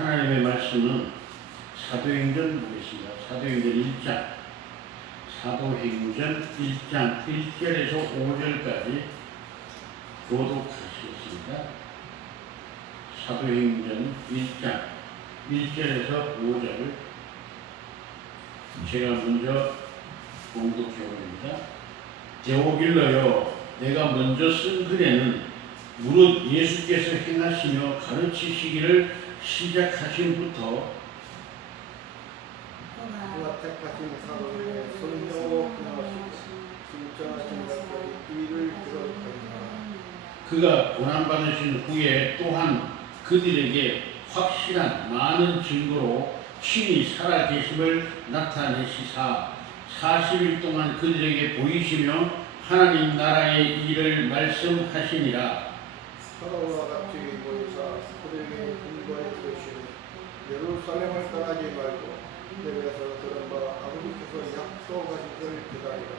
하나님의 말씀은 사도행전 보겠습니다. 사도행전 1장 1절에서 5절까지 교독하시겠습니다. 사도행전 1장 1절에서 5절 제가 먼저 봉독해옵니다. 데오빌러여, 내가 먼저 쓴 글에는 무릇 예수께서 행하시며 가르치시기를 시작하신부터 그가 택하신 사도의 성령으로 변화하시고 진짜 생각까지 이를 기록하리라. 그가 고난받으신 후에 또한 그들에게 확실한 많은 증거로 친히 살아계심을 나타내시사 40일 동안 그들에게 보이시며 하나님 나라의 일을 말씀하시니라. 사도와 같이 보이사 그들에게 분부하여 들으시니 예루살렘을 떠나지 말고 내게서 들은 바 아버지께서 약속하신 것을 기다리라.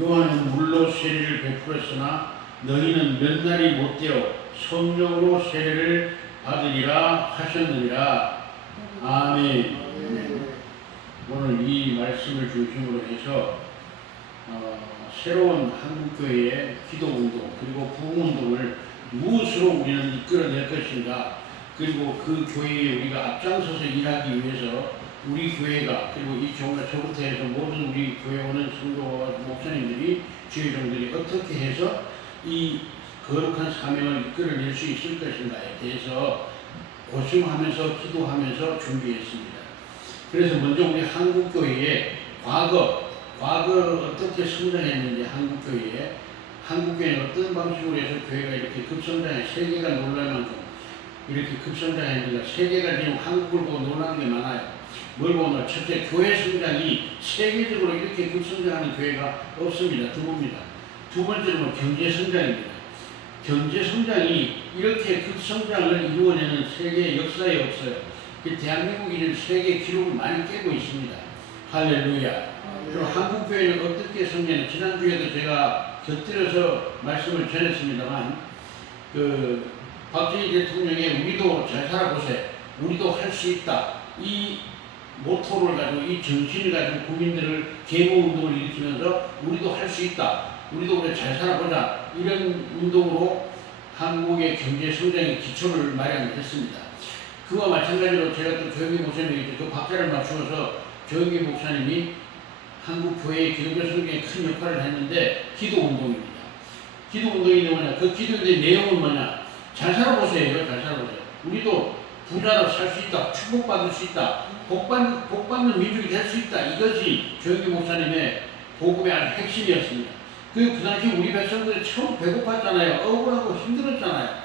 요한은 물로 세례를 베풀었으나 너희는 몇 날이 못되어 성령으로 세례를 받으리라 하셨느니라. 아멘. 오늘 이 말씀을 중심으로 해서 새로운 한국교회의 기도운동 그리고 부흥운동을 무엇으로 우리는 이끌어낼 것인가, 그리고 그 교회에 우리가 앞장서서 일하기 위해서 우리 교회가, 그리고 이 정말 저부터 해서 모든 우리 교회 오는 성도와 목사님들이, 지회장들이 어떻게 해서 이 거룩한 사명을 이끌어낼 수 있을 것인가에 대해서 고심하면서 기도하면서 준비했습니다. 그래서 먼저 우리 한국교회의 과거 어떻게 성장했는지, 한국교회는 어떤 방식으로 해서 교회가 이렇게 급성장해, 세계가 놀랄 만큼 이렇게 급성장했는가. 세계가 지금 한국을 보고 놀라는 게 많아요. 뭘 보면 첫째, 교회 성장이 세계적으로 이렇게 급성장하는 교회가 없습니다. 드뭅니다. 두 번째는 경제 성장입니다. 경제 성장이 이렇게 급성장을 이루어내는 세계 역사에 없어요. 대한민국이 지금 세계 기록을 많이 깨고 있습니다. 할렐루야. 그리고 한국교회는 어떻게 성장해? 지난주에도 제가 곁들여서 말씀을 전했습니다만, 박정희 대통령의 우리도 잘 살아보세요, 우리도 할 수 있다, 이 모토를 가지고, 이 정신을 가지고 국민들을 계몽운동을 일으키면서 우리도 할 수 있다, 우리도 그래 잘 살아보자, 이런 운동으로 한국의 경제 성장의 기초를 마련했습니다. 그와 마찬가지로 제가 또 조영기 목사님에게 그 박자를 맞추어서 조영기 목사님이 한국 교회의 기독교 성장에 큰 역할을 했는데, 기도운동입니다. 기도운동이 뭐냐? 그 기도의 내용은 뭐냐? 잘 살아보세요. 잘 살아보세요. 우리도 부자로 살 수 있다. 축복받을 수 있다. 복받는 민족이 될 수 있다. 이것이 조영기 목사님의 복음의 아주 핵심이었습니다. 그 당시 우리 백성들이 처음 배고팠잖아요. 억울하고 힘들었잖아요.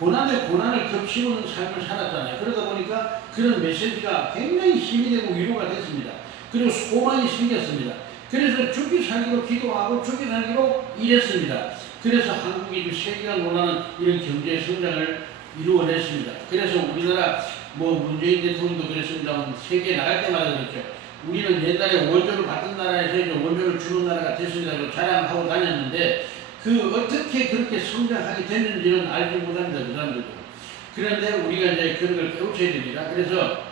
고난에 고난을 겹치는 삶을 살았잖아요. 그러다 보니까 그런 메시지가 굉장히 힘이 되고 위로가 됐습니다. 그리고 소망이 생겼습니다. 그래서 죽기 살기로 기도하고 죽기 살기로 일했습니다. 그래서 한국이 세계가 놀라는 이런 경제 성장을 이루어냈습니다. 그래서 우리나라 문재인 대통령도 그랬습니다만, 세계에 나갈 때마다 그랬죠. 우리는 옛날에 원조를 받던 나라에서 이제 원조를 주는 나라가 됐습니다고 자랑하고 다녔는데, 어떻게 그렇게 성장하게 됐는지는 알지 못합니다, 그 사람들도. 그런데 우리가 이제 그런 걸 깨우쳐야 됩니다. 그래서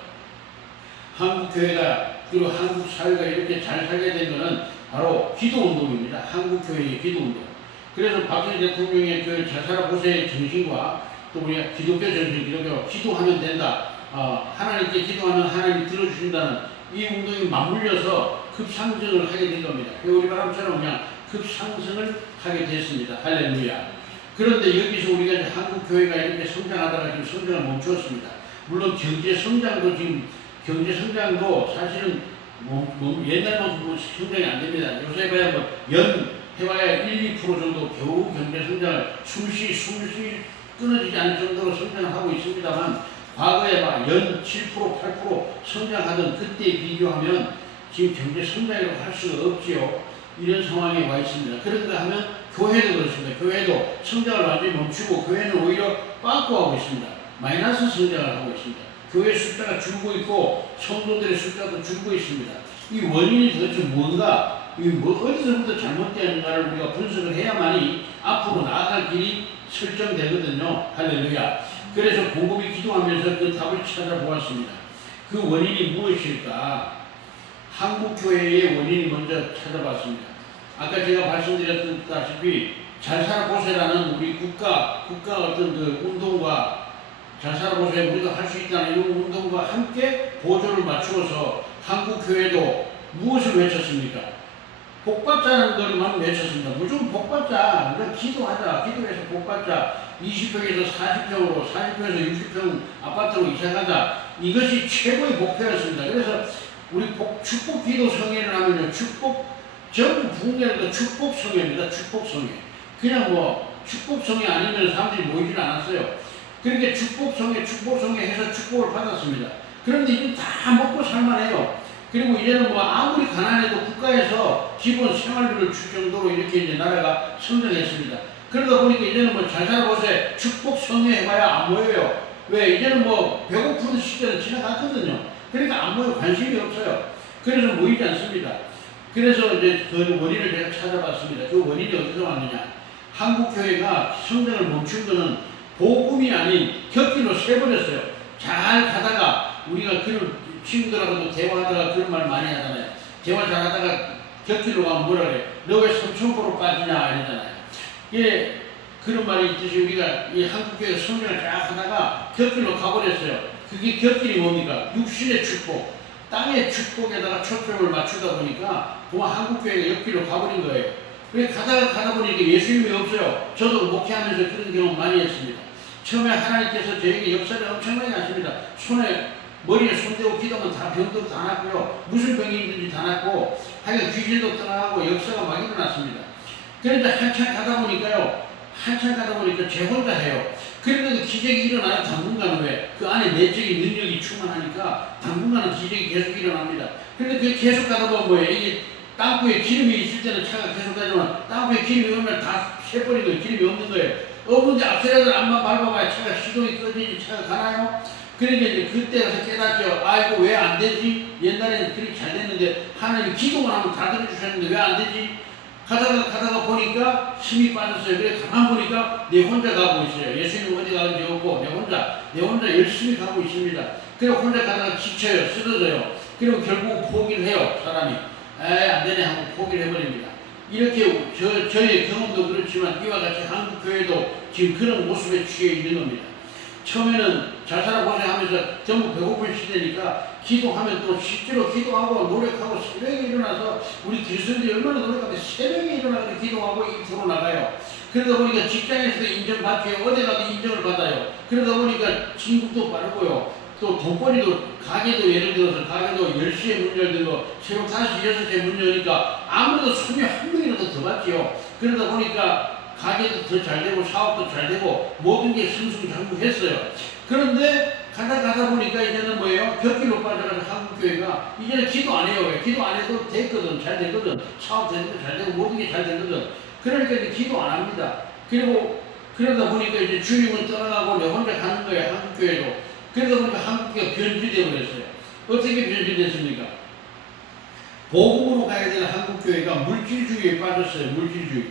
한국교회가, 그리고 한국 사회가 이렇게 잘 살게 된 것은 바로 기도운동입니다. 한국교회의 기도운동. 그래서 박정희 대통령의 그 잘 살아보세요 정신과, 또 우리가 기독교 정신, 기도하면 된다, 하나님께 기도하면 하나님이 들어주신다는 이 운동이 맞물려서 급상승을 하게 된 겁니다. 우리바람처럼 그냥 급상승을 하게 됐습니다. 할렐루야. 그런데 여기서 우리가 이제 한국교회가 이렇게 성장하다가 지금 성장을 멈추었습니다. 물론 경제 성장도 사실은 옛날만큼 성장이 안 됩니다. 요새 봐야 해봐야 1, 2% 정도 겨우 경제 성장을 숨쉬 끊어지지 않을 정도로 성장을 하고 있습니다만, 과거에 연 7%, 8% 성장하던 그때에 비교하면 지금 경제 성장이라고 할 수가 없지요. 이런 상황에 와 있습니다. 그런가 하면 교회도 그렇습니다. 교회도 성장을 완전히 멈추고 교회는 오히려 빠꾸하고 있습니다. 마이너스 성장을 하고 있습니다. 교회 숫자가 줄고 있고 성도들의 숫자도 줄고 있습니다. 이 원인이 도대체 뭔가, 어디서부터 잘못되는가를 우리가 분석을 해야만이 앞으로 나아갈 길이 설정되거든요. 할렐루야. 그래서 곰곰이 기도하면서 그 답을 찾아보았습니다. 그 원인이 무엇일까? 한국교회의 원인이 먼저 찾아봤습니다. 아까 제가 말씀드렸다시피 잘 살아보세라는 우리 국가 어떤 그 운동과 잘 살아보세 우리도 할 수 있다는 이런 운동과 함께 보조를 맞추어서 한국교회도 무엇을 외쳤습니까? 복받자는 것만 외쳤습니다. 무조건 복받자. 우리가 기도하자. 기도해서 복받자. 20평에서 40평으로, 40평에서 60평 아파트로 이사가자. 이것이 최고의 목표였습니다. 그래서 우리 축복 기도 성회를 하면요. 전부 국내에도 축복 성회입니다. 축복 성회. 그냥 뭐 축복 성회 아니면 사람들이 모이질 않았어요. 그렇게 축복 성회 해서 축복을 받았습니다. 그런데 이제 다 먹고 살만해요. 그리고 이제는 뭐 아무리 가난해도 국가에서 기본 생활비를 줄 정도로 이렇게 이제 나라가 성장했습니다. 그러다 보니까 이제는 뭐 잘 살아보세 축복 성회 해봐야 안 모여요. 왜? 이제는 뭐 배고픈 시절은 지나갔거든요. 그러니까 안 모여 관심이 없어요. 그래서 모이지 않습니다. 그래서 이제 그 원인을 제가 찾아봤습니다. 그 원인이 어디서 왔느냐? 한국교회가 성장을 멈춘 것은 복음이 아닌 격기로 세버렸어요. 잘 가다가 우리가 그런 친구들하고도 대화하다가 그런 말 많이 하잖아요. 대화 잘하다가 격기로 가면 뭐라 그래? 너 왜 삼천포로 빠지냐 이러잖아요. 예, 그런 말이 있듯이 우리가 이 한국교회 성장을 쫙 하다가 격기로 가버렸어요. 그게 격길이 뭡니까? 육신의 축복, 땅의 축복에다가 초점을 맞추다 보니까 그만 한국교회가 옆길로 가버린 거예요. 그래 가다 보니까 예수님이 없어요. 저도 목회하면서 그런 경험 많이 했습니다. 처음에 하나님께서 저에게 역사를 엄청나게 하십니다. 머리에 손대고 기도하면 다 병도 다 낫고요. 무슨 병이 있는지 다 낫고 하여간 귀신도 떠나가고 역사가 막 일어났습니다. 그런데 한참 가다 보니까 제 혼자 해요. 그런데도 기적이 일어나요. 당분간은 왜? 그 안에 내적인 능력이 충만하니까 당분간은 기적이 계속 일어납니다. 그런데 그게 계속 가다 보면 뭐예요? 이게 땅굴에 기름이 있을 때는 차가 계속 가지만 땅굴에 기름이 오면 다 새버린 거예요. 기름이 없는 거예요. 없는데 앞서라도 앞만 밟아봐야 차가 시동이 꺼지지 차가 가나요? 그러니까 이제 그때 가서 깨닫죠. 아이고 왜 안 되지? 옛날에는 그렇게 잘 됐는데 하나님이 기도만 하면 다 들어주셨는데 왜 안 되지? 가다가 보니까 힘이 빠졌어요. 그래 가만 보니까 내 혼자 가고 있어요. 예수님 어디 가는지 없고 내 혼자 열심히 가고 있습니다. 그래 혼자 가다가 지쳐요. 쓰러져요. 그리고 결국 포기를 해요. 사람이 안 되네 하고 포기를 해버립니다. 이렇게 저의 경험도 그렇지만 이와 같이 한국교회도 지금 그런 모습에 취해 있는 겁니다. 처음에는 잘 살아보자 하면서 전부 배고픈 시대니까 기도하면 또 실제로 기도하고 노력하고 새벽에 일어나서 우리 그리스도인들이 얼마나 노력하면 새벽에 일어나서 기도하고 입으로 나가요. 그러다 보니까 직장에서도 인정받고요. 어디 가도 인정을 받아요. 그러다 보니까 진급도 빠르고요. 또 돈벌이도 가게도 예를 들어서 가게도 10시에 문 열던 거 새벽 5시, 6시에 문 여니까 아무래도 손이 한 명이라도 더 받지요. 그러다 보니까 가게도 더 잘 되고 사업도 잘 되고 모든 게 승승장구했어요. 그런데 가다 보니까 이제는 뭐예요? 격길로 빠져가지고 한국교회가 이제는 기도 안 해요. 왜? 기도 안 해도 됐거든. 잘 되거든. 사업 되는 거 잘 되고 모든 게 잘 되거든. 그러니까 이제 기도 안 합니다. 그리고 그러다 보니까 이제 주님은 떠나가고 내 혼자 가는 거예요. 한국교회도. 그러다 보니까 한국교회가 변질되어 버렸어요. 어떻게 변질됐습니까? 복음으로 가야 되는 한국교회가 물질주의에 빠졌어요. 물질주의.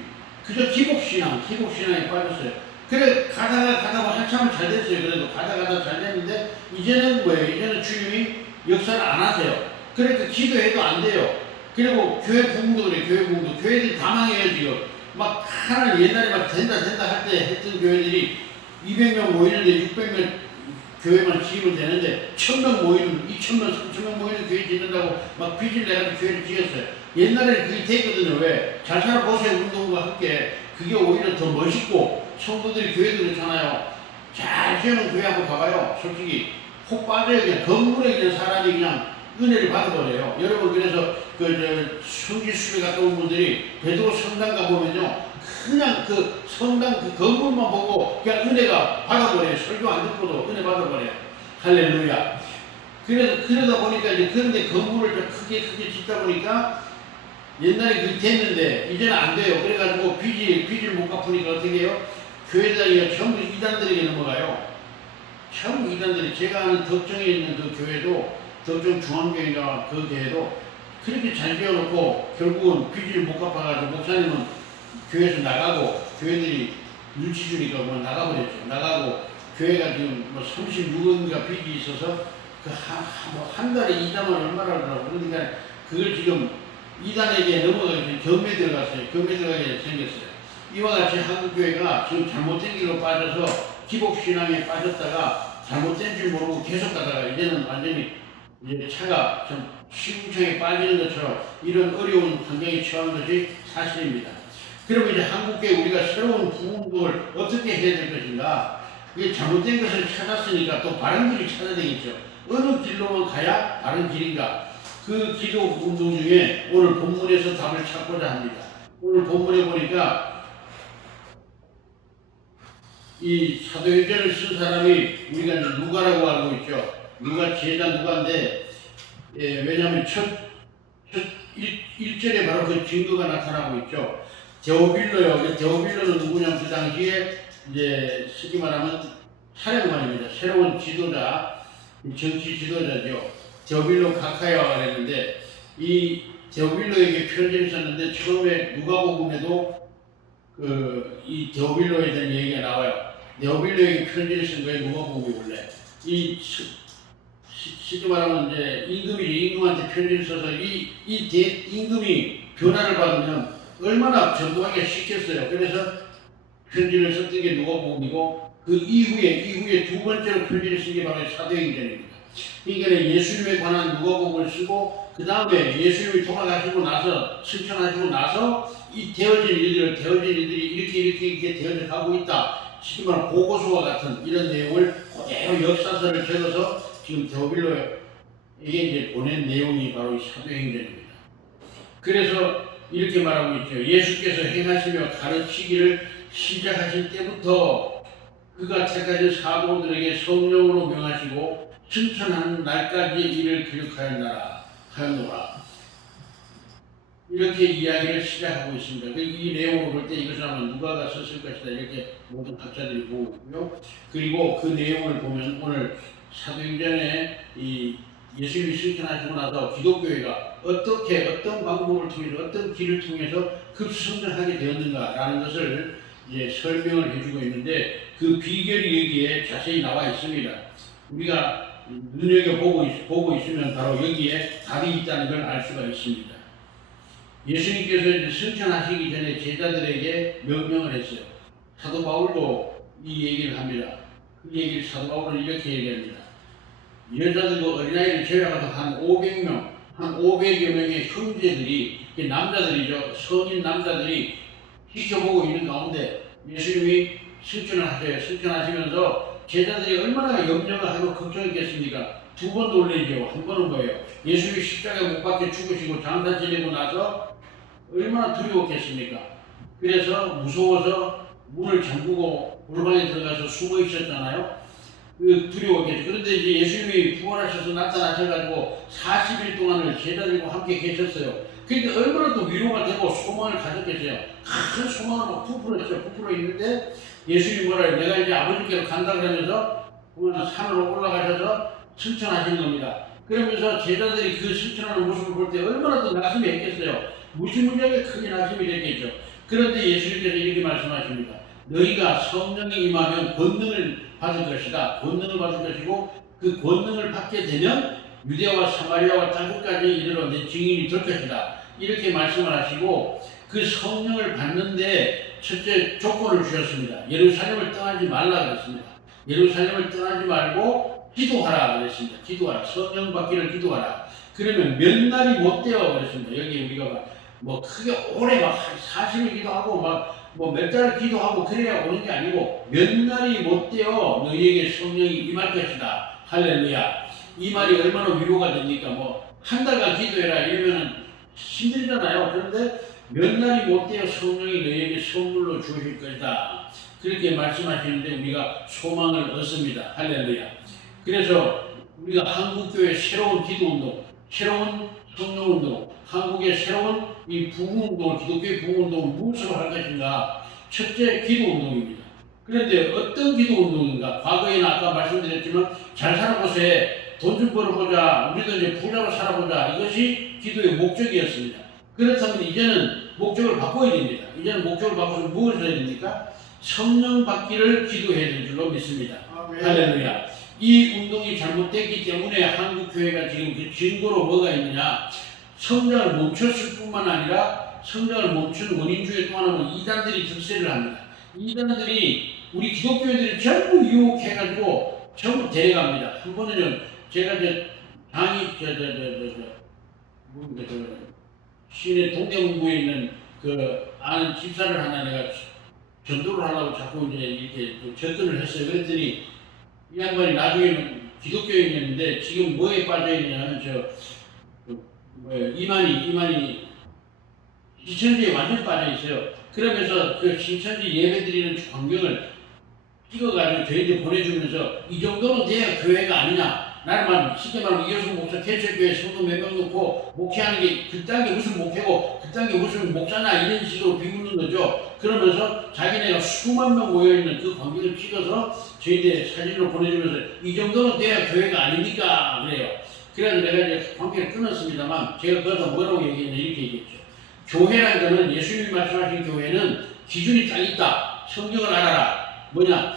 그저 기복신앙에 빠졌어요. 그래 가다가 한참은 잘 됐어요. 그래도 가다 잘 됐는데 이제는 뭐예요? 이제는 주님이 역사를 안 하세요. 그러니까 기도해도 안 돼요. 그리고 교회 부흥도 그래. 교회들이 다 망해요 지금. 막 하나 옛날에 막 된다 할 때 했던 교회들이 200명 모이는데 600명 교회만 지으면 되는데 1000명 모이는 2000명 3000명 모이는 교회 짓는다고 막 빚을 내가지고 교회를 지었어요. 옛날에 그게 됐거든요. 왜? 잘 살아보세요 운동과 함께 그게 오히려 더 멋있고 성도들이 교회도 그렇잖아요. 잘 지어놓은 교회 한번 가봐요. 솔직히 혹 빠져요. 그냥 건물에 그냥 사람이 그냥 은혜를 받아버려요. 여러분 그래서 성지수배 갔다 온 분들이 베드로 성당 가보면요. 그냥 그 성당 그 건물만 보고 그냥 은혜가 받아버려요. 설교 안 듣고도 은혜 받아버려요. 할렐루야. 그러다 보니까 이제 그런데 건물을 좀 크게 짓다 보니까 옛날에 그게 됐는데 이제는 안 돼요. 그래가지고 빚을 못 갚으니까 어떻게 해요? 교회들이 전부 이단들에게 넘어가요. 전부 이단들이 제가 아는 덕정에 있는 그 교회도 덕정 중앙교회가 그 교회도 그렇게 잘 지어놓고 결국은 빚을 못 갚아가지고 목사님은 교회에서 나가고 교회들이 눈치 주니까 뭐 나가버렸죠. 나가고 교회가 지금 뭐 36원가 빚이 있어서 그 한 달에 이자만 얼마나 하더라고. 그러니까 그걸 지금 이단에게 넘어가기 전에 경매 들어갔어요. 경매 들어가게 생겼어요. 이와 같이 한국교회가 지금 잘못된 길로 빠져서 기복신앙에 빠졌다가 잘못된 줄 모르고 계속 가다가 이제는 완전히 이제 차가 좀 시궁창에 빠지는 것처럼 이런 어려운 환경에 처한 것이 사실입니다. 그러면 이제 한국교회 우리가 새로운 부흥을 어떻게 해야 될 것인가? 이게 잘못된 것을 찾았으니까 또 바른 길을 찾아야 되겠죠. 어느 길로만 가야 바른 길인가? 그 기도 운동 중에 오늘 본문에서 답을 찾고자 합니다. 오늘 본문에 보니까 이 사도행전을 쓴 사람이 우리가 이제 누가라고 알고 있죠. 누가 제자 누가인데 왜냐하면 첫 1절에 바로 그 증거가 나타나고 있죠. 데오빌로요. 데오빌로는 누구냐면 그 당시에 이제 쉽게 말하면 사령관입니다. 새로운 지도자, 정치 지도자죠. 데오빌로 카카야가 그랬는데 이 데오빌로에게 편지를 썼는데 처음에 누가복음에도 이 데오빌로에 대한 얘기가 나와요. 데오빌로에게 편지를 쓴 거예요. 누가복음이 원래 이 쉽게 말하면 이제 임금한테 편지를 써서 임금이 변화를 받으면 얼마나 전도하기가 쉽겠어요. 그래서 편지를 썼던 게 누가복음이고 그 이후에 두 번째로 편지를 쓴 게 바로 사도행전입니다. 그러니까 예수님에 관한 누가복음을 쓰고 그 다음에 예수님이 돌아가시고 나서 승천하시고 나서 이 되어진 일들이 이렇게 되어져 가고 있다. 쉽게 말하면 보고서와 같은 이런 내용을 그대로 역사서를 적어서 지금 데오빌로에게 이제 보낸 내용이 바로 이 사도행전입니다. 그래서 이렇게 말하고 있죠. 예수께서 행하시며 가르치기를 시작하실 때부터 그가 택하신 사도들에게 성령으로 명하시고 승천하는 날까지의 일을 기록하였노라. 이렇게 이야기를 시작하고 있습니다. 이 내용을 볼 때 이것을 아마 누가가 썼을 것이다 이렇게 모든 학자들이 보고 있고요. 그리고 그 내용을 보면 오늘 사도행전에 이 예수님이 승천하시고 나서 기독교회가 어떤 방법을 통해서 어떤 길을 통해서 급성장하게 되었는가라는 것을 이제 설명을 해주고 있는데 그 비결이 여기에 자세히 나와 있습니다. 우리가 눈여겨보고 있으면 바로 여기에 답이 있다는 걸 알 수가 있습니다. 예수님께서 이제 승천하시기 전에 제자들에게 명령을 했어요. 사도 바울도 이 얘기를 합니다. 그 얘기를 사도 바울은 이렇게 얘기합니다. 여자들과 어린아이를 제외하고 한 500명, 한 500여 명의 형제들이, 남자들이죠. 성인 남자들이 지켜보고 있는 가운데 예수님이 승천을 하셔요. 승천하시면서 제자들이 얼마나 염려를 하고 걱정했겠습니까? 두 번 놀래죠. 한 번은 뭐예요? 예수님이 십자가에 못 박혀 죽으시고 장사 지내고 나서 얼마나 두려웠겠습니까? 그래서 무서워서 문을 잠그고 골방에 들어가서 숨어 있었잖아요. 두려웠겠죠. 그런데 이제 예수님이 부활하셔서 나타나셔가지고 40일 동안을 제자들과 함께 계셨어요. 그러니까 얼마나 또 위로가 되고 소망을 가졌겠어요. 큰 소망을 막 부풀어 있는데 예수님이 뭐라 해요? 내가 이제 아버지께로 간다 그러면서 산으로 올라가셔서 승천하신 겁니다. 그러면서 제자들이 그 승천하는 모습을 볼 때 얼마나 또 낙심이 했겠어요. 무지무지하게 크게 낙심이 됐겠죠. 그런데 예수님께서 이렇게 말씀하십니다. 너희가 성령이 임하면 권능을 받을 것이다. 권능을 받을 것이고 그 권능을 받게 되면 유대와 사마리아와 땅끝까지 이르러 내 증인이 될 것이다. 이렇게 말씀을 하시고 그 성령을 받는데 첫째 조건을 주셨습니다. 예루살렘을 떠나지 말라 그랬습니다. 예루살렘을 떠나지 말고 기도하라 그랬습니다. 기도하라. 성령 받기를 기도하라. 그러면 몇 날이 못 되어 그랬습니다. 여기 우리가 뭐 크게 오래 막 40일 기도하고 막 뭐 몇 달을 기도하고 그래야 오는 게 아니고 몇 날이 못 되어 너희에게 성령이 임할 것이다. 할렐루야. 이 말이 얼마나 위로가 됩니까? 뭐 한 달간 기도해라 이러면은 힘들잖아요. 그런데 몇 날이 못 되어 성령이 너희에게 선물로 주실 것이다. 그렇게 말씀하시는데 우리가 소망을 얻습니다. 할렐루야. 그래서 우리가 한국교회 새로운 기도운동, 새로운 성령운동, 한국의 새로운 이 부흥운동을, 기독교의 부흥운동을 무엇으로 할 것인가? 첫째, 기도운동입니다. 그런데 어떤 기도운동인가? 과거에는 아까 말씀드렸지만 잘 살아보세요. 돈 좀 벌어보자. 우리도 이제 부자로 살아보자. 이것이 기도의 목적이었습니다. 그렇다면 이제는 목적을 바꿔야 됩니다. 이제는 목적을 바꿔서 무엇을 해야 됩니까? 성령 받기를 기도해야 될 줄로 믿습니다. 아멘. 할렐루야. 이 운동이 잘못됐기 때문에 한국 교회가 지금 그 증거로 뭐가 있느냐? 성장을 멈췄을 뿐만 아니라 성장을 멈춘 원인 중에 또 하나는 이단들이 득세를 합니다. 이단들이 우리 기독교인들이 전부 유혹해가지고 전부 데려갑니다. 한 번은요, 제가 장이 시내 동대문구에 있는 그 아는 집사를 하나 내가 전도를 하려고 자꾸 이제 이렇게 접근을 했어요. 그랬더니 이 양반이 나중에는 기독교인이었는데 지금 뭐에 빠져 있냐면 이만희 신천지에 완전 빠져 있어요. 그러면서 그 신천지 예배 드리는 광경을 찍어가지고 저희한테 보내주면서 이 정도는 돼야 교회가 아니냐. 나는 말 쉽게 말하면 이효성 목사 개척교회 성도 몇 명 놓고 목회하는 게 그딴 게 무슨 목회고 그딴 게 무슨 목사냐 이런 식으로 비웃는 거죠. 그러면서 자기네가 수만 명 모여있는 그 광경을 찍어서 저희한테 사진으로 보내주면서 이 정도는 돼야 교회가 아닙니까? 그래요. 그래서 내가 이제 관계를 끊었습니다만 제가 거기서 뭐라고 얘기했냐 이렇게 얘기했죠. 교회라는 거는 예수님이 말씀하신 교회는 기준이 딱 있다. 성경을 알아라. 뭐냐?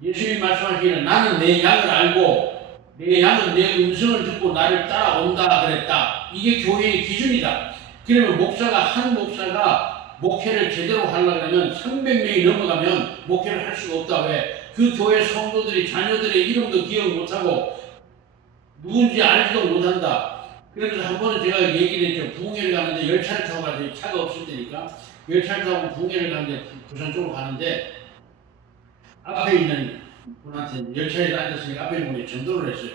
예수님이 말씀하시기는 나는 내 양을 알고 내 양은 내 음성을 듣고 나를 따라온다 그랬다. 이게 교회의 기준이다. 그러면 한 목사가 목회를 제대로 하려면 300명이 넘어가면 목회를 할 수가 없다. 왜? 그 교회 성도들이 자녀들의 이름도 기억 못하고 누군지 알지도 못한다. 그래서 한 번은 제가 얘기를 했죠. 부흥회를 가는데 열차를 타고 가서 차가 없을 때니까 열차를 타고 부흥회를 가는데 부산 쪽으로 가는데 앞에 있는 분한테 열차에 앉았으니까 앞에 있는 분이 전도를 했어요.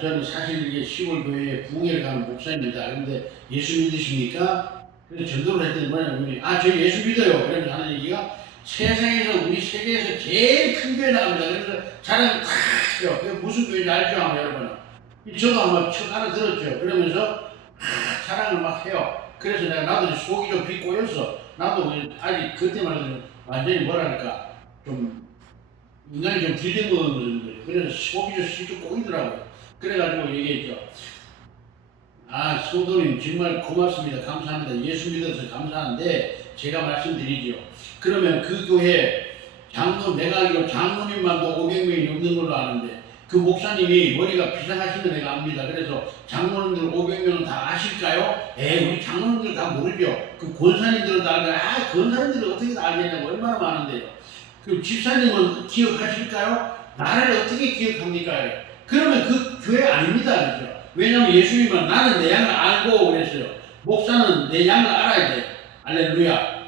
저는 사실 이게 시골 교회에 부흥회를 가는 목사입니다. 그런데 예수 믿으십니까? 그래서 전도를 했더니 뭐냐면 저 예수 믿어요. 그러면서 하는 얘기가 세상에서 우리 세계에서 제일 큰 교회 나갑니다. 그래서 자랑 탁 해요. 그게 무슨 교회인지 알죠? 아마 여러분. 저도 한번 척 알아들었죠. 그러면서 자랑을 막 해요. 그래서 나도 속이 좀 비꼬여서 나도 아직 그때만 해도 완전히 뭐랄까 좀 인간이 좀 들된 거거든요. 그래서 속이 좀 실컷 꼬이더라고요. 그래가지고 얘기했죠. 성도님 정말 고맙습니다. 감사합니다. 예수 믿어서 감사한데 제가 말씀드리죠. 그러면 그 교회 내가 알기로 장로님만도 500명이 넘는 걸로 아는데 그 목사님이 머리가 비상하신 거 내가 압니다. 그래서 장로님들 500명은 다 아실까요? 우리 장로님들 다 모르죠. 그 권사님들은 다 알아요. 권사님들은 어떻게 다 알겠냐고 얼마나 많은데요. 그 집사님은 기억하실까요? 나를 어떻게 기억합니까? 그러면 그 교회 아닙니다. 그렇죠? 왜냐하면 예수님은 나는 내 양을 알고 그랬어요. 목사는 내 양을 알아야 돼. 알렐루야.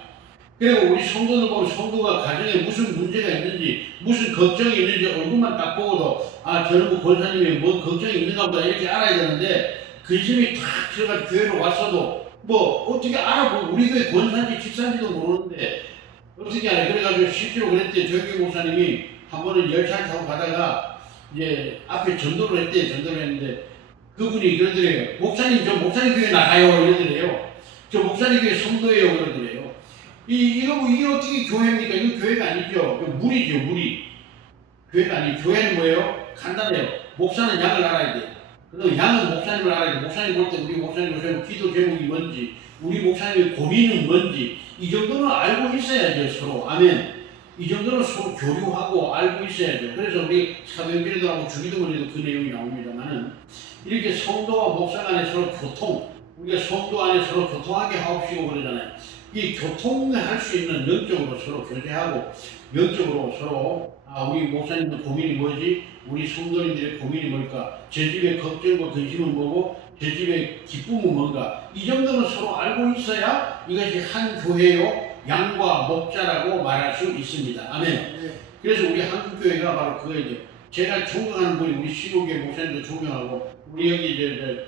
그리고 우리 성도들 보면 성도가 가정에 무슨 문제가 있는지 무슨 걱정이 있는지 얼굴만 딱 보고도 저는 그 권사님이 뭐 걱정이 있는가 보다 이렇게 알아야 되는데 근심이 탁 들어가서 교회로 왔어도 뭐 어떻게 알아보고 우리 교회 권사인지 집사인지도 모르는데 어떻게 알아요? 그래가지고 실제로 그랬대. 조규 목사님이 한 번은 열차를 타고 가다가 이제 앞에 전도를 했는데 그분이 그러더래요. 목사님 저 목사님 교회 나가요 이러더래요. 저 목사님 교회 성도예요 그러더래요. 이게 어떻게 교회입니까? 이거 교회가 아니죠. 물이죠, 물이. 교회가 아니죠. 교회는 뭐예요? 간단해요. 목사는 양을 알아야 돼요. 그리고 양은 목사님을 알아야 돼요. 목사님 볼 때 우리 목사님 보시면 기도 제목이 뭔지, 우리 목사님의 고민은 뭔지, 이 정도는 알고 있어야죠, 서로. 아멘. 이 정도는 서로 교류하고 알고 있어야죠. 그래서 우리 사도행전에도 주기도문에도 그 내용이 나옵니다만은 이렇게 성도와 목사 간에 서로 우리가 성도 안에 서로 교통하게 하옵시고 그러잖아요. 이 교통을 할 수 있는 영적으로 서로 교제하고 영적으로 서로 우리 목사님의 고민이 뭐지? 우리 성도님들의 고민이 뭘까? 저 집의 걱정과 근심은 뭐고 저 집의 기쁨은 뭔가? 이 정도는 서로 알고 있어야 이것이 한 교회요 양과 목자라고 말할 수 있습니다. 아멘. 그래서 우리 한국교회가 바로 그거예요. 제가 존경하는 분이 우리 시골교회 목사님도 존경하고 우리 여기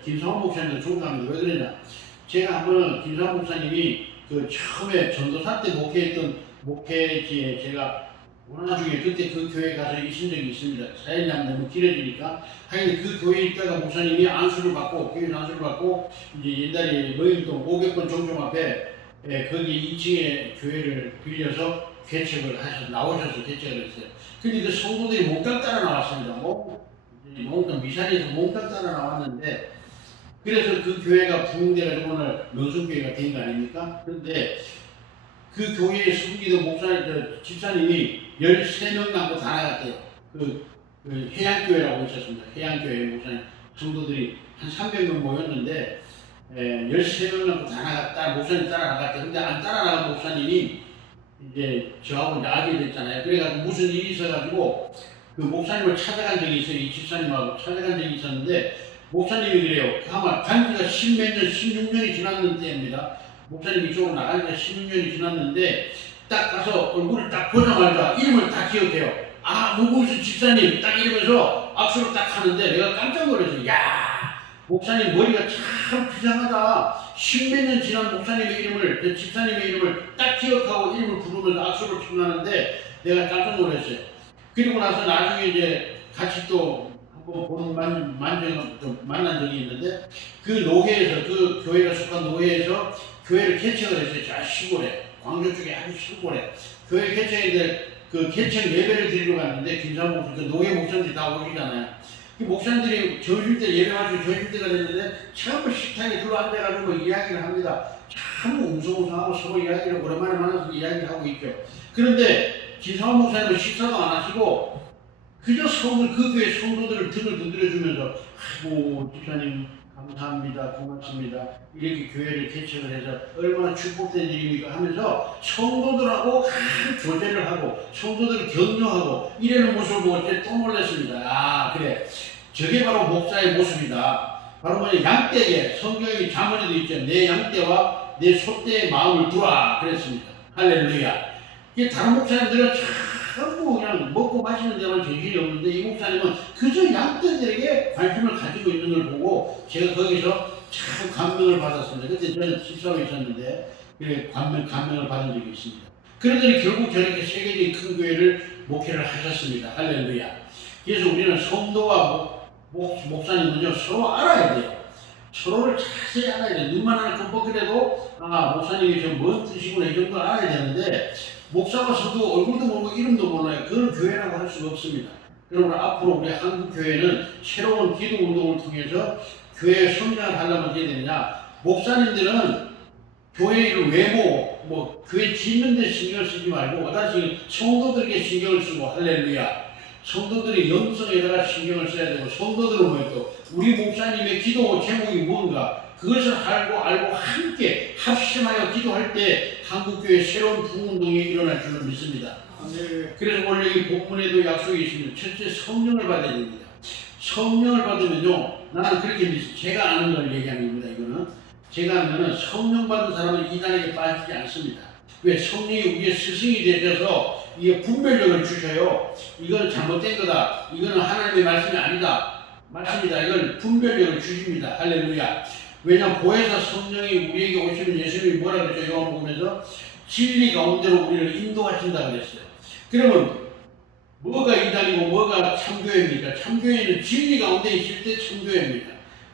김성환 목사님도 존경합니다. 왜 그러냐? 제가 한번 김성환 목사님이 그 처음에 전도사 때 목회했던 목회지에 제가 나중에 그때 그 교회 가서 있은 적이 있습니다. 사연이 너무 길어지니까 하여튼 그 교회에 있다가 목사님이 안수를 받고 교회 안수를 받고 이제 옛날에 노인동 500번 종종 앞에 거기 2층에 교회를 빌려서 개척을 나오셔서 개척을 했어요. 근데 그 성도들이 몽땅 따라 나왔습니다. 몽땅 미사리에서 몽땅 따라 나왔는데 그래서 그 교회가 부흥돼가지고 오늘 명성교회가 된 거 아닙니까? 그런데 그 교회에 섬기던 집사님이 13명 남고 다 나갔대요. 해양교회라고 있었습니다. 해양교회 목사님 성도들이 한 300명 모였는데 13명 남고 다 나갔다. 목사님 따라 나갔대. 근데 안 따라 나간 목사님이 이제 저하고 이제 알게 됐잖아요. 그래가지고 무슨 일이 있어가지고 그 목사님을 찾아간 적이 있어요. 이 집사님하고 찾아간 적이 있었는데 목사님이 그래요. 아마 간지가 10몇 년, 16년이 지났는 때입니다. 목사님이 이쪽으로 나간 지가 16년이 지났는데 딱 가서 얼굴을 딱 보자마자 이름을 딱 기억해요. 아, 무구수 집사님 딱 이러면서 악수를 딱 하는데 내가 깜짝 놀랐어요. 야, 목사님 머리가 참 비상하다. 10몇 년 지난 목사님의 이름을, 집사님의 이름을 딱 기억하고 이름을 부르면서 악수를 청하는데 내가 깜짝 놀랐어요. 그리고 나서 나중에 이제 같이 또 한번 만난 적이 있는데 그 노회에서, 그 교회가 속한 노회에서 교회를 개척을 했어요. 저 시골에, 광주 쪽에 아주 시골에 교회 개척인데 그 개척 예배를 드리러 갔는데 김상 목사, 그 노회 목사님들이 다 오시잖아요. 그 목사님들이 점심때 예배하시고 점심때가 됐는데 처음 식탁에 둘러앉아가지고 이야기를 합니다. 참 웅성웅성하고 서로 이야기를 오랜만에 만나서 이야기를 하고 있죠. 그런데 김상원 목사님은 식사도 안 하시고 그저 그 교회 성도들을 등을 두드려주면서 아이고 집사님 감사합니다, 고맙습니다, 이렇게 교회를 개척을 해서 얼마나 축복된 일입니까 하면서 성도들하고 교제를 하고 성도들을 격려하고 이러는 모습을 보고 또 놀랐습니다. 아, 그래, 저게 바로 목사의 모습이다. 바로 뭐냐, 양떼에 성경이 자문에도 있죠. 내 양떼와 내 소떼의 마음을 두라 그랬습니다. 할렐루야. 이게 다른 목사님들은 전부 그냥 먹고 마시는 데만 정신이 없는데 이 목사님은 그저 양떼들에게 관심을 가지고 있는 걸 보고 제가 거기서 참 감명을 받았습니다. 그때 저는 집사로 있었는데 감명을 받은 적이 있습니다. 그러더니 결국 저렇게 세계적인 큰 교회를 목회를 하셨습니다. 할렐루야. 그래서 우리는 성도와 목사님은요 서로 알아야 돼요. 서로를 자세히 알아야 돼요. 눈만 하나 끔뻑이라도 아, 목사님이 저 뭔 뜻이구나 이 정도 알아야 되는데 목사가 서도 얼굴도 모르고 이름도 몰라요. 그건 교회라고 할 수가 없습니다. 그러므로 앞으로 우리 한국 교회는 새로운 기도 운동을 통해서 교회의 성장을 하려면 어떻게 되느냐? 목사님들은 교회 를 외모, 교회 짓는 데 신경을 쓰지 말고 다시 성도들에게 신경을 쓰고 할렐루야. 성도들의 영성에다가 신경을 써야 되고 성도들은 뭐예요? 또 우리 목사님의 기도 제목이 뭔가 그것을 알고 함께 합심하여 기도할 때 한국교회 새로운 부흥운동이 일어날 줄을 믿습니다. 네. 그래서 원래 이 본문에도 약속이 있습니다. 첫째 성령을 받아야 됩니다. 성령을 받으면요, 나는 그렇게 믿습니다. 제가 아는 걸 얘기하는 겁니다. 이거는 제가 아는 거는 성령 받은 사람은 이단에게 빠지지 않습니다. 왜? 성령이 우리의 스승이 되셔서 이게 분별력을 주셔요. 이건 잘못된 거다. 이거는 하나님의 말씀이 아니다. 맞습니다. 이걸 분별력을 주십니다. 할렐루야. 왜냐하면 보혜사 성령이 우리에게 오시면 예수님이 뭐라 그랬죠? 요한복음에서 진리 가운데로 우리를 인도하신다 그랬어요. 그러면 뭐가 이단이고 뭐가 참교회입니까? 참교회는 진리 가운데 있을 때 참교회입니다.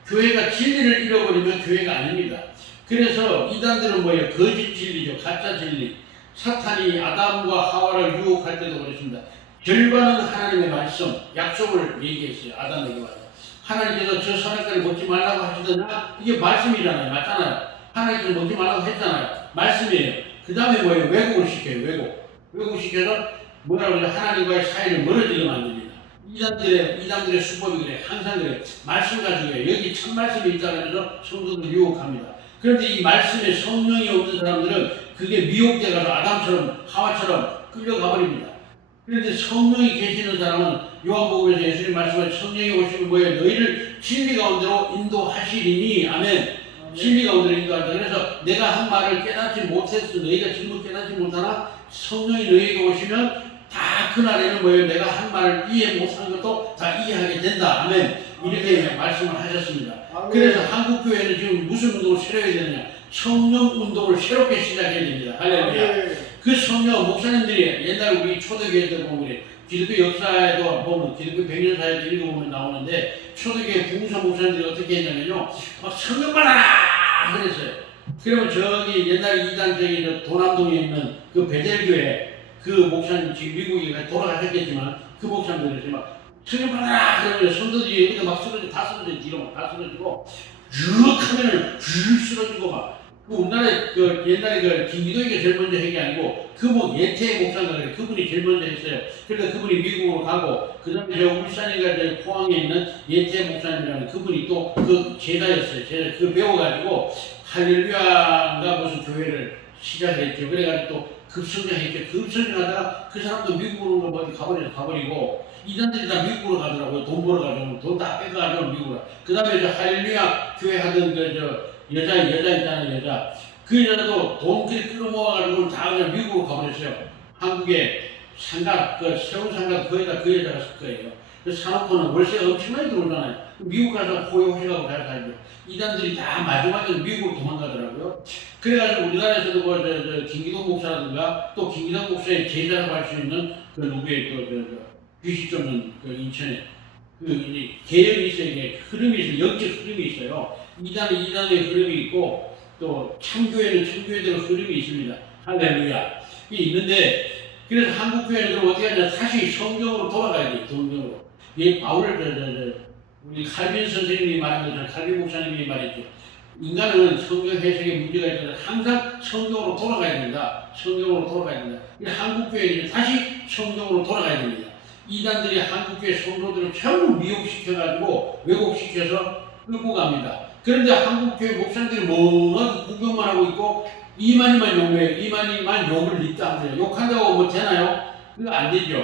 교회가 진리를 잃어버리면 교회가 아닙니다. 그래서 이단들은 뭐예요? 거짓 진리죠. 가짜 진리. 사탄이 아담과 하와를 유혹할 때도 그렇습니다. 결과는 하나님의 말씀, 약속을 얘기했어요. 아담에게 와서. 하나님께서 저 선악과를 먹지 말라고 하시더냐? 이게 말씀이잖아요. 맞잖아요. 하나님께서 먹지 말라고 했잖아요. 말씀이에요. 그 다음에 뭐예요? 왜곡을 시켜요. 왜곡 시켜서 뭐라고 하죠? 하나님과의 사이를 멀어지게 만듭니다. 이단들의 수법이 그래. 항상 그래. 말씀 가지고 해요. 여기 참 말씀이 있다고 해서 성도들 유혹합니다. 그런데 이 말씀에 성령이 없는 사람들은 그게 미혹돼가지고 아담처럼 하와처럼 끌려가 버립니다. 그런데 성령이 계시는 사람은 요한복음에서 예수님 말씀하신 성령이 오시면 뭐예요? 너희를 진리 가운데로 인도하시리니 아멘. 진리 가운데로 인도한다. 그래서 내가 한 말을 깨닫지 못했어. 너희가 지금 깨닫지 못하나 성령이 너희에게 오시면 다 그날에는 뭐예요? 내가 한 말을 이해 못한 것도 다 이해하게 된다. 아멘. 이렇게 말씀을 하셨습니다. 그래서 한국교회는 지금 무슨 운동을 새로 해야 되느냐? 성령 운동을 새롭게 시작해야 됩니다. 할렐루야. 그 성령 목사님들이 옛날 우리 초대교회 때 보면 기독교 역사에도 보면 기독교 100년사에도 읽어보면 나오는데 초대교회 부흥사 목사님들이 어떻게 했냐면요, 막 성령 받아라 그랬어요. 그러면 저기 옛날 이단적인 도남동에 있는 그 베델교회 그 목사님 지금 미국에 돌아가셨겠지만 그 목사님들이 막 성령 받아라 그러면 성도들이 여기다 막 쓰러지고 다 쓰러지고 뒤로 막 다 쓰러지고 쭉 하면은 쭉 쓰러지고 막 그 우리나라에 그 옛날에 그 김기도에게 제일 먼저 한 게 아니고 그분 예태 목사인가 그래 그분이 제일 먼저 했어요. 그러니까 그분이 미국으로 가고 그다음에 저 울산인가 저 포항에 있는 예태 목사님이라는 그분이 또 그 제자였어요. 제자 그 배워가지고 할렐루야가 무슨 교회를 시작했죠. 그래가지고 또 급성장했죠. 급성장하다가 그 사람도 미국으로 뭐 가버리고 이단들이 다 미국으로 가더라고요. 돈 벌어 가지고 돈 다 뺏어가지고 미국으로. 그다음에 저 할렐루야 교회 하던 그 저 여자 있잖아요. 여자 그 여자도 돈 그렇게 끌어모아가지고 다 그냥 미국으로 가버렸어요. 한국에 상가 그 세운 상가 거기다 그 여자가 쓸 거예요. 그 사놓고는 월세가 엄청나게 들어오잖아요. 미국 가서 호요호식하고 잘 살죠. 이단들이 다 마지막에 미국으로 도망가더라고요. 그래가지고 우리나라에서도 저 김기동 목사라든가 또 김기동 목사의 제자라고 할 수 있는 그 누구의 귀신 쫓는 그 인천에 그 이제 계열이 있어요. 이게 흐름이 있어요. 영적 흐름이 있어요. 이단의 흐름이 있고 또 참교회는 참교회대로 흐름이 있습니다. 할렐루야. 이게 있는데 그래서 한국 교회는 그럼 어떻게 하냐? 다시 성경으로 돌아가야 돼요. 성경으로. 이 바울을 우리 칼빈 선생님이 말한 것처럼 칼빈 목사님이 말했죠. 인간은 성경 해석에 문제가 있어서 항상 성경으로 돌아가야 된다. 성경으로 돌아가야 된다. 한국 교회는 다시 성경으로 돌아가야 됩니다. 이단들이 한국 교회 성도들을 전부 미혹시켜가지고 왜곡시켜서 끌고 갑니다. 그런데 한국 교회 목사님들이 멍하게 구경만 하고 있고 이만희만 욕해요. 이만희만 욕을 읽다 하세요. 욕한다고 뭐 되나요? 그거 안 되죠.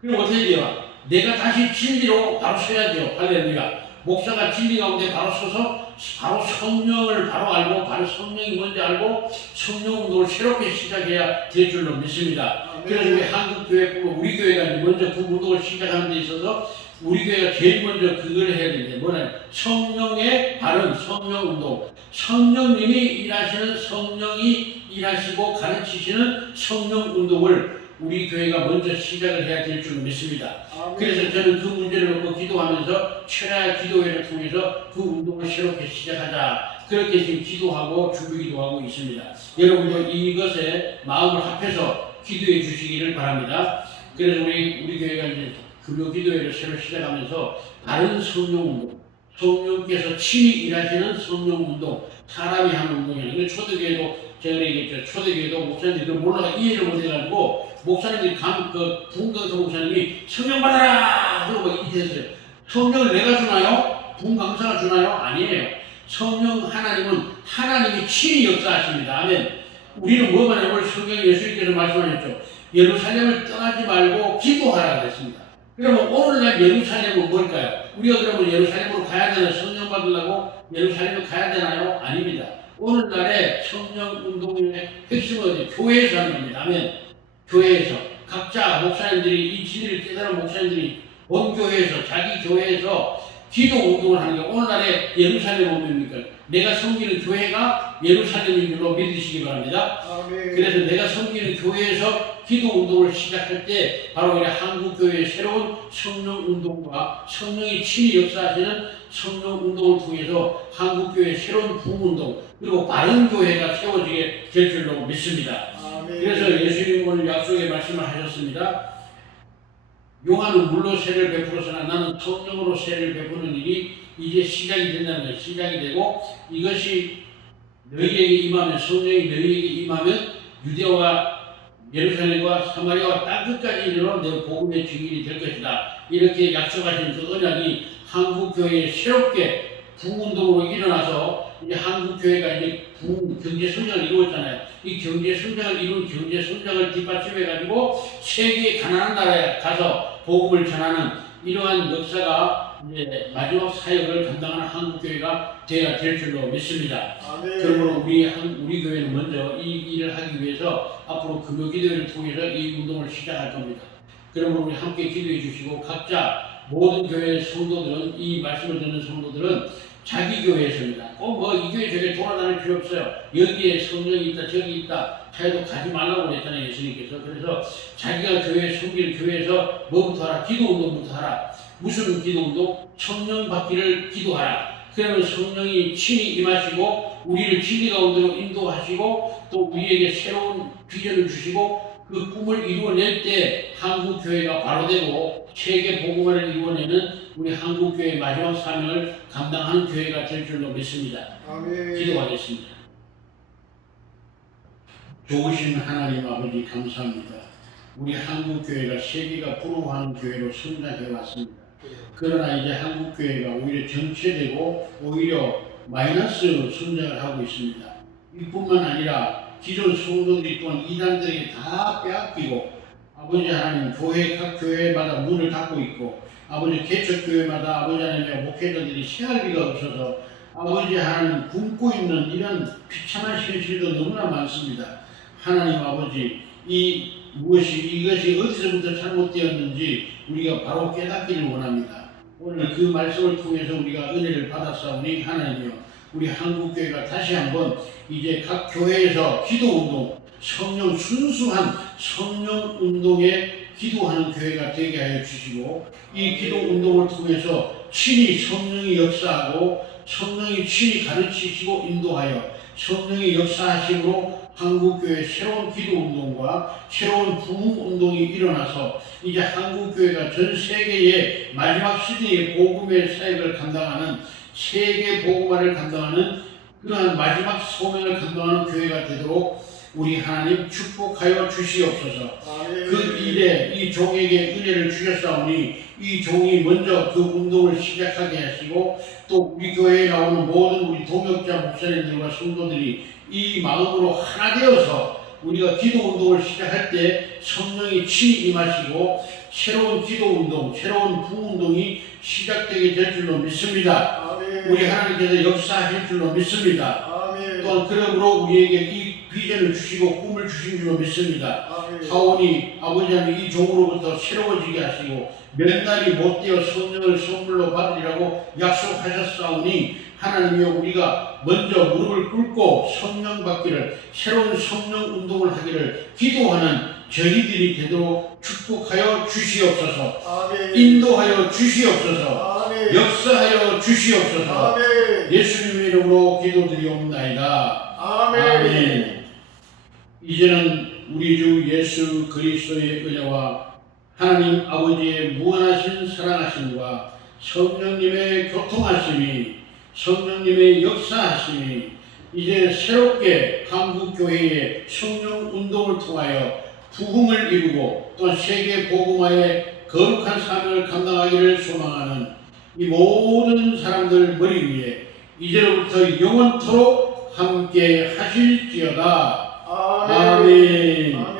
그럼 어떻게 돼요? 내가 다시 진리로 바로 서야죠. 할렐루야. 목사가 진리 가운데 바로 서서 바로 성령을 바로 알고 바로 성령이 뭔지 알고 성령 운동을 새롭게 시작해야 될 줄로 믿습니다. 그래서 우리 한국 교회뿐만 우리 교회가 먼저 그 운동을 시작하는 데 있어서 우리 교회가 제일 먼저 그걸 해야 되는데 뭐냐? 성령의 바른 성령 운동. 성령님이 일하시는 성령이 일하시고 가르치시는 성령 운동을 우리 교회가 먼저 시작을 해야 될 줄 믿습니다. 그래서 저는 그 문제를 놓고 기도하면서 최라 기도회를 통해서 그 운동을 새롭게 시작하자. 그렇게 지금 기도하고 준비기도하고 있습니다. 여러분도 이것에 마음을 합해서 기도해 주시기를 바랍니다. 그래서 우리 교회가 이제 금요 기도회를 새로 시작하면서 다른 성령 운동, 성령께서 친히 일하시는 성령 운동, 사람이 하는 운동이에요. 근데 초대교회도 제가 얘기했죠. 초대교회도 목사님들이 몰라가 이해를 못해가지고 목사님들이 부흥강사 목사님이 성령 받아라! 그러고 이렇게 했어요. 성령을 내가 주나요? 부흥강사가 주나요? 아니에요. 성령 하나님은 하나님이 친히 역사하십니다. 아멘. 우리는 뭐만 해요? 오늘 성경 예수님께서 말씀하셨죠. 예루살렘을 떠나지 말고 기도하라 그랬습니다. 그러면 오늘날 예루살렘은 뭘까요? 우리가 그러면 예루살렘으로 가야 되나요? 성령 받으려고 예루살렘에 가야 되나요? 아닙니다. 오늘날의 성령 운동의 핵심은 어디? 교회에서 하는 겁니다. 아멘. 교회에서 각자 목사님들이 이 진리를 깨달은 목사님들이 원교회에서 자기 교회에서 기도 운동을 하는 게 오늘날의 예루살렘 운동입니까? 내가 섬기는 교회가 예루살렘인 줄로 믿으시기 바랍니다. 아멘. 그래서 내가 섬기는 교회에서 기도 운동을 시작할 때 바로 우리 한국 교회의 새로운 성령 운동과 성령이 친히 역사하시는 성령 운동을 통해서 한국 교회의 새로운 부흥 운동 그리고 바른 교회가 세워지게 될 줄로 믿습니다. 아멘. 그래서 예수님 오늘 약속의 말씀을 하셨습니다. 요한은 물로 세를 베풀었으나 나는 성령으로 세를 베푸는 일이 이제 시작이 된다는 거예요. 시작이 되고 이것이 너희에게 임하면 성령이 너희에게 임하면 유대와 예루살렘과 사마리아와 땅끝까지 이르러 내 복음의 증인이 될 것이다. 이렇게 약속하신 그 언약이 한국교회에 새롭게 부흥운동으로 일어나서 이제 한국교회가 이제 경제 성장을 이루었잖아요. 이 경제 성장을 이룬 경제 성장을 뒷받침해가지고 세계 가난한 나라에 가서 복음을 전하는 이러한 역사가 이제 마지막 사역을 감당하는 한국교회가 되어야 될 줄로 믿습니다. 아멘. 그러므로 우리 교회는 먼저 이 일을 하기 위해서 앞으로 금요기도회를 통해서 이 운동을 시작할 겁니다. 그러므로 우리 함께 기도해 주시고 각자 모든 교회 성도들은 이 말씀을 듣는 성도들은 자기 교회에서입니다. 꼭 뭐 이 교회 저기 돌아다닐 필요 없어요. 여기에 성령이 있다 저기 있다 해도 가지 말라고 그랬잖아요. 예수님께서. 그래서 자기가 교회 섬기는 교회에서 뭐부터 하라? 기도 운동부터 하라. 무슨 기도 운동? 성령 받기를 기도하라. 그러면 성령이 친히 임하시고 우리를 진리 가운데로 인도하시고 또 우리에게 새로운 비전을 주시고 그 꿈을 이루어낼 때 한국교회가 바로 되고 세계 복음화를 이루어내는 우리 한국교회의 마지막 사명을 감당하는 교회가 될 줄로 믿습니다. 아멘. 기도하겠습니다. 좋으신 하나님 아버지 감사합니다. 우리 한국교회가 세계가 부러워하는 교회로 성장해 왔습니다. 그러나 이제 한국교회가 오히려 정체되고 오히려 마이너스 성장을 하고 있습니다. 이뿐만 아니라 기존 성도들이 또한 이단들에게 다 빼앗기고 아버지 하나님 각 교회마다 문을 닫고 있고 아버지 개척교회마다 아버지 하나님의 목회자들이 새알비가 없어서 아버지 하나님 굶고 있는 이런 비참한 현실도 너무나 많습니다. 하나님 아버지 이것이 어디서부터 잘못되었는지 우리가 바로 깨닫기를 원합니다. 오늘 그 말씀을 통해서 우리가 은혜를 받았사오니 하나님이여 우리 한국교회가 다시 한번 이제 각 교회에서 기도운동 순수한 성령운동에 기도하는 교회가 되게 하여 주시고 이 기도운동을 통해서 친히 성령이 역사하고 성령이 친히 가르치시고 인도하여 성령의 역사하심으로 한국교회 새로운 기도운동과 새로운 부흥운동이 일어나서 이제 한국교회가 전 세계의 마지막 시대의 복음의 사역을 감당하는 세계 복음화를 감당하는 그러한 마지막 소명을 감당하는 교회가 되도록 우리 하나님 축복하여 주시옵소서. 그 일에 이 종에게 은혜를 주셨사오니 이 종이 먼저 그 운동을 시작하게 하시고 또 우리 교회에 나오는 모든 우리 동역자 목사님들과 성도들이 이 마음으로 하나 되어서 우리가 기도 운동을 시작할 때 성령이 친히 임하시고 새로운 기도 운동, 새로운 부흥 운동이 시작되게 될 줄로 믿습니다. 우리 하나님께서 역사하실 줄로 믿습니다. 또한 그러므로 우리에게 이 비전을 주시고 꿈을 주신 줄로 믿습니다. 하오니 아버지 하나님 이 종으로부터 새로워지게 하시고 몇 날이 못되어 성령을 선물로 받으리라고 약속하셨사오니 하나님이여 우리가 먼저 무릎을 꿇고 성령 받기를 새로운 성령 운동을 하기를 기도하는 저희들이 되도록 축복하여 주시옵소서. 인도하여 주시옵소서. 역사하여 주시옵소서. 예수님의 이름으로 기도드리옵나이다. 아멘. 이제는 우리 주 예수 그리스도의 은혜와 하나님 아버지의 무한하신 사랑하심과 성령님의 교통하심이 성령님의 역사하심이 이제 새롭게 한국교회의 성령운동을 통하여 부흥을 이루고 또 세계 복음화의 거룩한 사명을 감당하기를 소망하는 이 모든 사람들 머리 위에 이제로부터 영원토록 함께 하실지어다. 아멘.